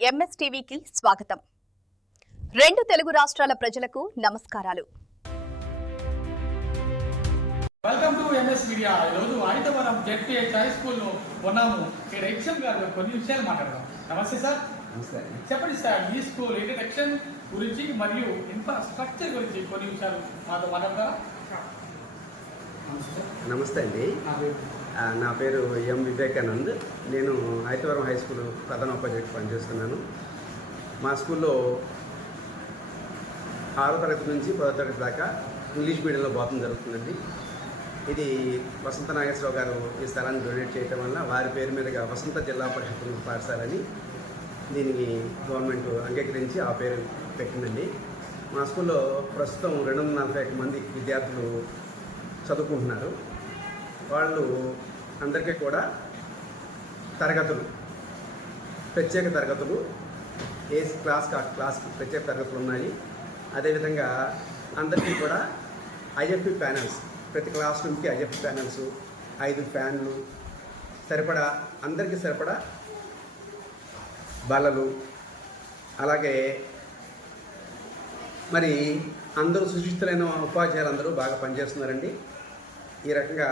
ఎంఎస్టీవీకి స్వాగతం. రెండు తెలుగు రాష్ట్రాల ప్రజలకు నమస్కారాలు. Welcome to MS media. ఈరోజు ఆయుధవరం జెడ్పీహెచ్ హై స్కూల్లో ఉన్నాము. ఇక్కడ ఎక్షన్ గారు కొన్ని విషయాలు మాట్లాడదాం. నమస్తే సార్. నమస్తే. చెప్పండి సార్, ఈ స్కూల్ ఎక్షన్ గురించి మరియు ఇన్ఫ్రాస్ట్రక్చర్ గురించి కొన్ని విషయాలు మాతో మాట్లాడతారా? నమస్తే అండి. నా పేరు ఎం వివేకానంద్. నేను ఆయుధవరం హై స్కూల్ ప్రధానోపాధ్యాయుడిగా పనిచేస్తున్నాను. మా స్కూల్లో 6వ తరగతి నుంచి 10వ తరగతి దాకా ఇంగ్లీష్ మీడియంలో బోధన జరుగుతుందండి. ఇది వసంత నాగేశ్వరరావు గారు ఈ స్థలాన్ని డొనేట్ చేయడం వల్ల వారి పేరు మీదుగా వసంత జిల్లా పరిషత్ పాఠశాలని దీనికి గవర్నమెంట్ అంగీకరించి ఆ పేరు పెట్టిందండి. మా స్కూల్లో ప్రస్తుతం 241 మంది విద్యార్థులు చదువుకుంటున్నారు. వాళ్ళు అందరికీ కూడా తరగతులు, ప్రత్యేక తరగతులు, ఏ క్లాస్కి ప్రత్యేక తరగతులు ఉన్నాయి. అదేవిధంగా అందరికీ కూడా ఐఎఫ్పి ప్యానెల్స్, ప్రతి క్లాస్ రూమ్కి ఐఎఫ్పి ప్యానెల్స్, 5 ఫ్యాన్లు, సరిపడా అందరికీ సరిపడా బల్లలు, అలాగే మరి అందరూ సుశిక్షితులైన ఉపాధ్యాయులు అందరూ బాగా పనిచేస్తున్నారండి. ఈ రకంగా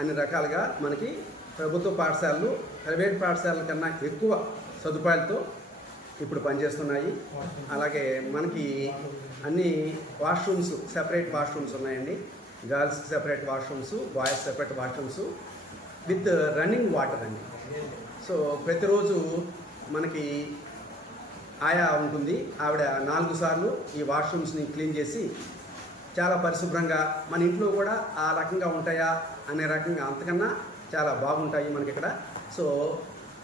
అన్ని రకాలుగా మనకి ప్రభుత్వ పాఠశాలలు ప్రైవేట్ పాఠశాలల కన్నా ఎక్కువ సదుపాయాలతో ఇప్పుడు పనిచేస్తున్నాయి. అలాగే మనకి అన్ని వాష్రూమ్స్, సెపరేట్ వాష్రూమ్స్ ఉన్నాయండి. గర్ల్స్కి separate washrooms, boys separate washrooms with running water అండి. సో ప్రతిరోజు మనకి ఆయా ఉంటుంది. ఆవిడ 4 సార్లు ఈ వాష్రూమ్స్ని క్లీన్ చేసి చాలా పరిశుభ్రంగా, మన ఇంట్లో కూడా ఆ రకంగా ఉంటాయా అనే రకంగా అంతకన్నా చాలా బాగుంటాయి మనకి ఇక్కడ. సో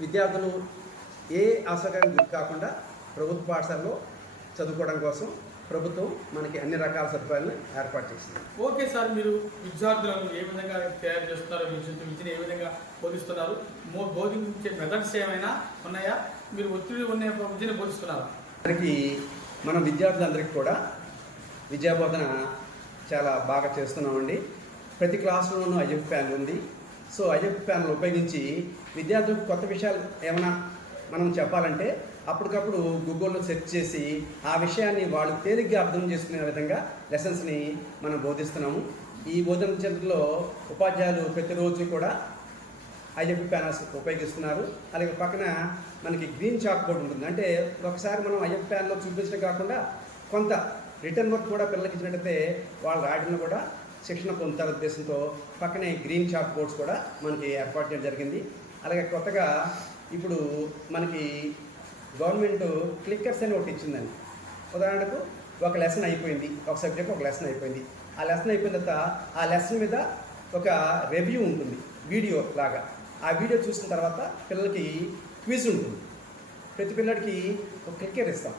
విద్యార్థులు ఏ అసౌకర్యం గురి కాకుండా ప్రభుత్వ పాఠశాలలో చదువుకోవడం కోసం ప్రభుత్వం మనకి అన్ని రకాల సదుపాయాలను ఏర్పాటు చేసింది. ఓకే సార్, మీరు విద్యార్థులను ఏ విధంగా తయారు చేస్తున్నారు, విద్యను ఏ విధంగా బోధిస్తున్నారు, బోధించే మెథడ్స్ ఏమైనా ఉన్నాయా, మీరు ఒత్తిడి ఉన్న విద్యను బోధిస్తున్నారు? అందరికీ మనం విద్యార్థులందరికీ కూడా విద్యాబోధన చాలా బాగా చేస్తున్నామండి. ప్రతి క్లాసులోనూ ఐఎఫ్ ప్యాన్ ఉంది. సో ఐఎఫ్ ప్యాన్లు ఉపయోగించి విద్యార్థులకు కొత్త విషయాలు ఏమైనా మనం చెప్పాలంటే అప్పటికప్పుడు గూగుల్లో సెర్చ్ చేసి ఆ విషయాన్ని వాళ్ళు తేలిగ్గా అర్థం చేసుకునే విధంగా లెసన్స్ని మనం బోధిస్తున్నాము. ఈ బోధన కేంద్రంలో ఉపాధ్యాయులు ప్రతిరోజు కూడా ఐఎఫ్ ప్యానల్స్ ఉపయోగిస్తున్నారు. అలాగే పక్కన మనకి గ్రీన్ చాక్ బోర్డ్ ఉంటుంది. అంటే ఒకసారి మనం ఐఎఫ్ ప్యాన్లో చూపించడం కాకుండా కొంత రిటర్న్ వర్క్ కూడా పిల్లలకి ఇచ్చినట్టయితే వాళ్ళు రాయడంలో కూడా శిక్షణ పొందుతారు ఉద్దేశంతో పక్కనే గ్రీన్ చాక్ బోర్డ్స్ కూడా మనకి ఏర్పాటు చేయడం జరిగింది. అలాగే కొత్తగా ఇప్పుడు మనకి గవర్నమెంట్ క్లిక్కర్స్ అని ఒకటి ఇచ్చిందండి. ఉదాహరణకు ఒక లెసన్ అయిపోయింది, ఒక సబ్జెక్ట్ ఒక లెసన్ అయిపోయింది. ఆ లెసన్ అయిపోయిన తర్వాత ఆ లెసన్ మీద ఒక రివ్యూ ఉంటుంది, వీడియో లాగా. ఆ వీడియో చూసిన తర్వాత పిల్లలకి క్విజ్ ఉంటుంది. ప్రతి పిల్లడికి ఒక క్లిక్కర్ ఇస్తాం.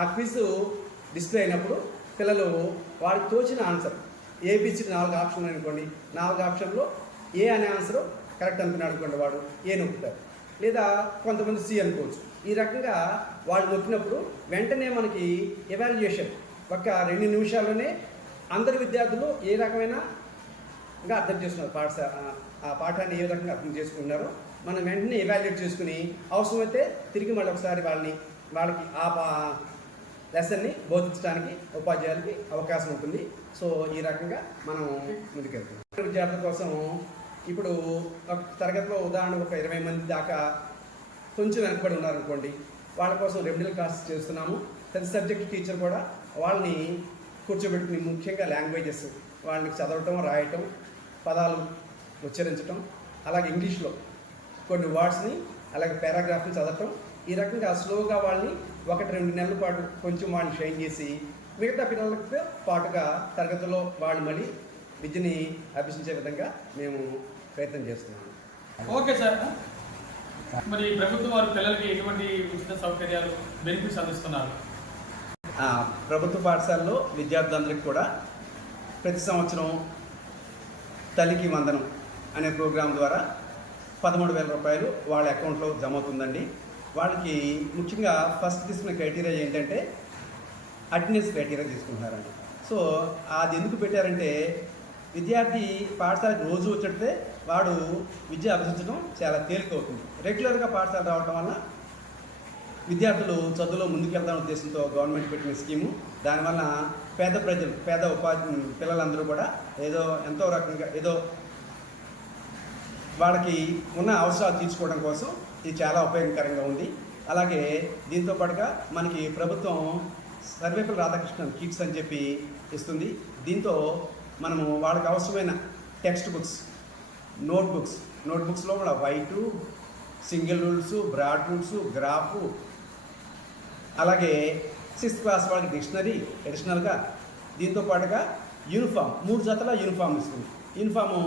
ఆ క్విజ్ డిస్ప్లే అయినప్పుడు పిల్లలు వాడికి తోచిన ఆన్సర్, ఏబిసి 4 ఆప్షన్లు అనుకోండి, 4 ఆప్షన్లో ఏ అనే ఆన్సర్ కరెక్ట్ అనుకున్నాడు అనుకోండి, వాడు ఏ నొక్కుతారు, లేదా కొంతమంది సి అనుకోవచ్చు. ఈ రకంగా వాళ్ళు నొక్కినప్పుడు వెంటనే మనకి ఎవాల్యుయేషన్ ఒక 2 నిమిషాల్లోనే అందరి విద్యార్థులు ఏ రకమైనగా అర్థం చేసుకున్నారు, ఆ పాఠాన్ని ఏ రకంగా అర్థం చేసుకున్నారో మనం వెంటనే ఎవాల్యుయేట్ చేసుకుని అవసరమైతే తిరిగి మళ్ళీ ఒకసారి వాళ్ళకి ఆ లెసన్ని బోధించడానికి ఉపాధ్యాయులకి అవకాశం ఉంటుంది. సో ఈ రకంగా మనం ముందుకెళ్తాం. విద్యార్థుల కోసం ఇప్పుడు ఒక తరగతిలో ఉదాహరణకు ఒక 20 మంది దాకా కొంచెం వెనకబడి ఉన్నారనుకోండి, వాళ్ళ కోసం రెమెడియల్ క్లాసెస్ చేస్తున్నాము. ప్రతి సబ్జెక్ట్ టీచర్ కూడా వాళ్ళని కూర్చోబెట్టుకుని ముఖ్యంగా లాంగ్వేజెస్ వాళ్ళని చదవటం, రాయటం, పదాలు ఉచ్చరించటం, అలాగే ఇంగ్లీష్లో కొన్ని వర్డ్స్ని, అలాగే పారాగ్రాఫ్ని చదవటం. ఈ రకంగా స్లోగా వాళ్ళని 1-2 నెలల పాటు కొంచెం వాళ్ళని షైన్ చేసి మిగతా పిల్లలతో పాటుగా తరగతిలో వాళ్ళు మళ్ళీ విద్యని అభ్యసించే విధంగా మేము ప్రయత్నం చేస్తున్నాము. ఓకే సార్, మరి ప్రభుత్వం వారు పిల్లలకి ఎటువంటి ఉచిత సౌకర్యాలు, బెనిఫిట్స్ అందిస్తున్నారు? ప్రభుత్వ పాఠశాలలో విద్యార్థులందరికీ కూడా ప్రతి సంవత్సరం తల్లికి వందనం అనే ప్రోగ్రాం ద్వారా 13,000 రూపాయలు వాళ్ళ అకౌంట్లో జమ అవుతుందండి. వాళ్ళకి ముఖ్యంగా ఫస్ట్ తీసుకున్న క్రైటీరియా ఏంటంటే అటెండెన్స్ క్రైటీరియా తీసుకుంటున్నారండి. సో అది ఎందుకు పెట్టారంటే విద్యార్థి పాఠశాలకు రోజు వచ్చేస్తే వాడు విద్య అభ్యసించడం చాలా తేలికవుతుంది. రెగ్యులర్గా పాఠశాల రావడం వల్ల విద్యార్థులు చదువులో ముందుకెళ్తామనే ఉద్దేశంతో గవర్నమెంట్ పెట్టిన స్కీము. దానివల్ల పేద పిల్లలందరూ కూడా ఎంతో రకంగా వాళ్ళకి ఉన్న అవసరాలు తీర్చుకోవడం కోసం ఇది చాలా ఉపయోగకరంగా ఉంది. అలాగే దీంతో పాటుగా మనకి ప్రభుత్వం సర్వేపల్లి రాధాకృష్ణన్ కిట్స్ అని చెప్పి ఇస్తుంది. దీంతో మనము వాళ్ళకి అవసరమైన టెక్స్ట్ బుక్స్, నోట్బుక్స్లో కూడా white, single rules, broad rules, graph, అలాగే 6th క్లాస్ వాళ్ళకి డిక్షనరీ అడిషనల్గా, దీంతో పాటుగా యూనిఫామ్ 3 జతల యూనిఫామ్ ఇస్తుంది. యూనిఫాము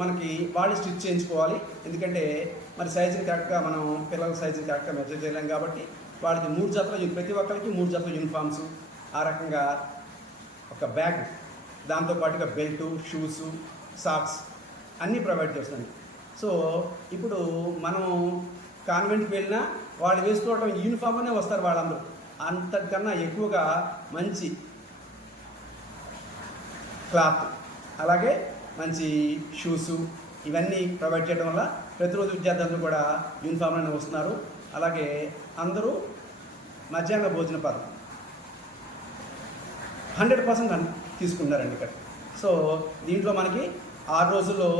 మనకి వాళ్ళు స్టిచ్ చేయించుకోవాలి, ఎందుకంటే మరి సైజుని కరెక్ట్గా మనం పిల్లల సైజుని కరెక్ట్గా మెజర్ చేయలేం కాబట్టి వాళ్ళకి 3 జతల ప్రతి ఒక్కరికి 3 జతల యూనిఫామ్స్, ఆ రకంగా ఒక బ్యాగ్, దాంతోపాటుగా బెల్టు, షూసు, సాక్స్ అన్నీ ప్రొవైడ్ చేస్తుంది. సో ఇప్పుడు మనం కాన్వెంట్కి వెళ్ళినా వాళ్ళు వేసుకోవడం యూనిఫామ్లోనే వస్తారు వాళ్ళందరూ. అంతకన్నా ఎక్కువగా మంచి క్లాత్, అలాగే మంచి షూసు ఇవన్నీ ప్రొవైడ్ చేయడం వల్ల ప్రతిరోజు విద్యార్థులు కూడా యూనిఫామ్లోనే వస్తున్నారు. అలాగే అందరూ మధ్యాహ్న భోజన పథకం 100% తీసుకున్నారండి ఇక్కడ. సో దీంట్లో మనకి 6 రోజుల్లో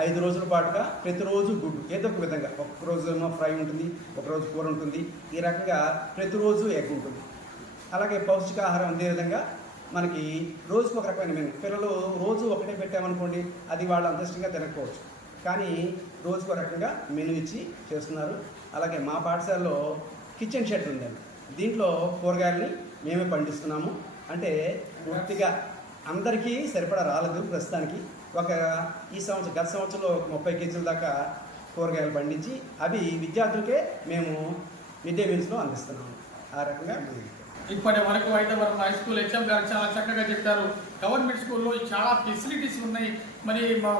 5 రోజుల పాటుగా ప్రతిరోజు గుడ్డు ఏదో ఒక విధంగా, ఒక్కరోజు ఏమో ఫ్రై ఉంటుంది, ఒకరోజు కూర ఉంటుంది, ఈ రకంగా ప్రతిరోజు ఎగ్ ఉంటుంది. అలాగే పౌష్టికాహారం అదే విధంగా మనకి రోజుకు ఒక రకమైన మెను. పిల్లలు రోజు ఒకటే పెట్టామనుకోండి, అది వాళ్ళు అంత ఇష్టంగా తినకపోవచ్చు, కానీ రోజుకు ఒక రకంగా మెను ఇచ్చి చేస్తున్నారు. అలాగే మా పాఠశాలలో కిచెన్ షెడ్ ఉందండి. దీంట్లో కూరగాయలని మేమే పండిస్తున్నాము. అంటే పూర్తిగా అందరికీ సరిపడా రాలేదు ప్రస్తుతానికి. గత సంవత్సరంలో 30 కేజీల దాకా కూరగాయలు పండించి అవి విద్యార్థులకే మేము మిడ్ డే మీల్స్లో అందిస్తున్నాము. ఆ రకంగా ఇప్పటి వరకు అయితే వరకు హై స్కూల్ హెచ్ఎం గారు చాలా చక్కగా చెప్పారు. గవర్నమెంట్ స్కూల్లో చాలా ఫెసిలిటీస్ ఉన్నాయి. మరి మా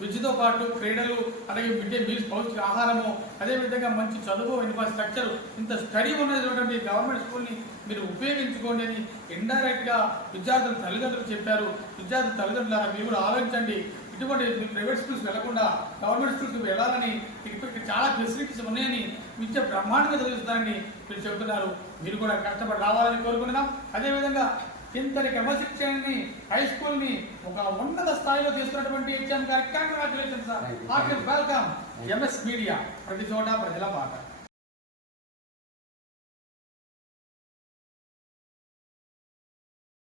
విద్యతో పాటు క్రీడలు, అలాగే మిడ్ డే మీల్స్, పౌష్టిక ఆహారము, అదేవిధంగా మంచి చదువు, ఇన్ఫ్రాస్ట్రక్చర్, ఇంత స్టడీ ఉన్నటువంటి గవర్నమెంట్ స్కూల్ని మీరు ఉపయోగించుకోండి అని ఇండైరెక్ట్గా విద్యార్థుల తల్లిదండ్రులు చెప్పారు. విద్యార్థుల తల్లిదండ్రులు మీరు కూడా ఆలోచించండి. ఇటువంటి ప్రైవేట్ స్కూల్స్ వెళ్లకుండా గవర్నమెంట్ స్కూల్స్కి వెళ్ళాలని, ఇక్కడ చాలా ఫెసిలిటీస్ ఉన్నాయని విద్య బ్రహ్మాండంగా చదివిస్తారని మీరు చెబుతున్నారు. మీరు కూడా కష్టపడి రావాలని కోరుకుంటున్నాం. అదేవిధంగా ఇంతటి క్రమశిక్షణని హై స్కూల్ని ఒక ఉన్నత స్థాయిలో తీసుకున్నటువంటి హెచ్ఎం గారికి congratulations sir. Welcome MS media, ప్రతి చోట ప్రజల మాట.